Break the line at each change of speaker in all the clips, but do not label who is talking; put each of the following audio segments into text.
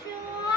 show.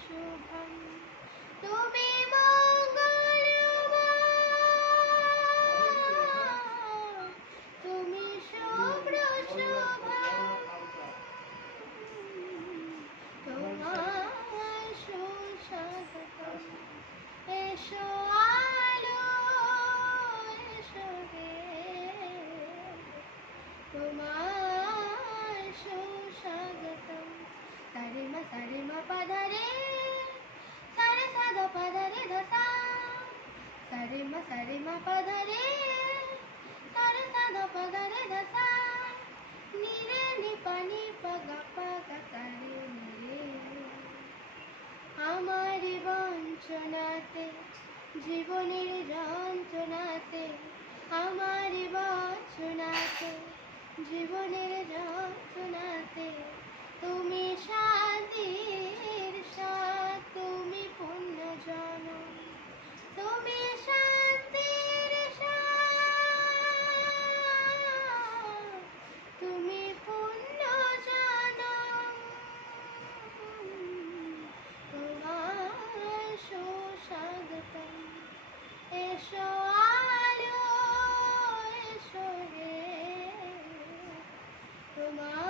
Shubham তুমি তুমি শুভ্র শুভম তোমায় সুস্বাগতম। এসো আলো এসো রে তোমায় সুস্বাগতম সারে মা সারে মা পাধারে সারে সাদা পাধারে দসা সারে মা সারে মা পাধারে সারে সাদা পাধারে দসা নিরে নি পানি, পাগা পাগা সারে নিরে। আমার বঞ্চনাতে, জীবনের যন্ত্রণাতে, আমার বঞ্চনাতে, জীবনের যন্ত্রণাতে তুমি সাদের সাত তুমি পুণ্য জন তুমি শান্তির তুমি পুণ্য জন তোমার সুস্বাগত এসো আলো, এসো হে তোমার